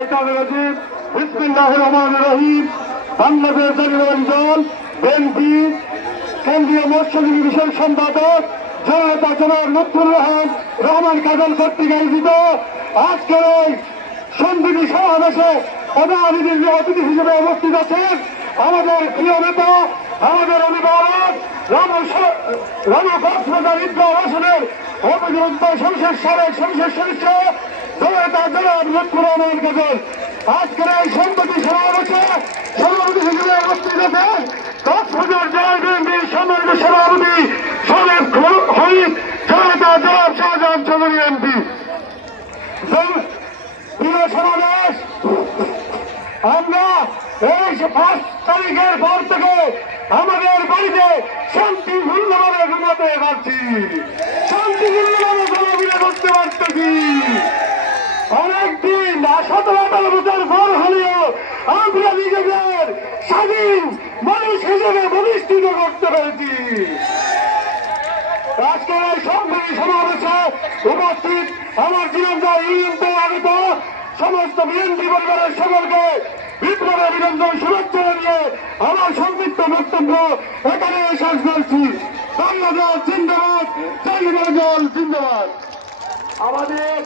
বিসমিল্লাহির রহমানির রহিম। বাংলাদেশ জাতীয়তাবাদী দল বিএনপি কেন্দ্রীয় মৎস্যজীবী বিষয় সম্পাদক জনাব লুৎফুর রহমান কাজল কর্তৃক আয়োজিত আজকের এই সংবিধি সমাবেশে প্রধান অতিথি হিসেবে উপস্থিত আছেন আমাদের প্রিয় নেতা, আমাদের অভিভাবক রণকক্সবাজার ঈদগাহ আসনের অভিযুক্ত সংসদ সাবেক সংসদ সদস্য জনাব লুৎফুর রহমান কাজল। আজকের এই সংবিধি সমাবেশে সভাপতি হিসেবে উপস্থিত আছেন কক্সবাজার জেলা বিএনপির সম্মানিত সভাপতি সাবেক শহীদ জনাব শাহজাহান চৌধুরী এমপি। প্রিয় সমাবেশ, আমরা এই 5 তারিখের পর থেকে আমাদের বাড়িতে শান্তিপূর্ণভাবে ঘুমাতে পারছি, শান্তিপূর্ণভাবে ঘোরাফেরা করতে পারতেছি। অনেকদিন 17-18 বছর পর হলেও আমরা নিজেদের স্বাধীন মানুষ হিসেবে প্রতিষ্ঠিত করতে পেরেছি। আজকের এই সংবিধি সমাবেশে উপস্থিত আমার জীবনদার ইউনিয়ন আগত সমস্ত বিএনপি পরিবারের সকলকে বিপ্লব অভিনন্দন শুভেচ্ছা জানিয়ে আমার সংক্ষিপ্ত বক্তব্য এখানে শেষ করছি। বাংলাদেশ জিন্দাবাদ, জাতীয়তাবাদী দল জিন্দাবাদ। আমাদের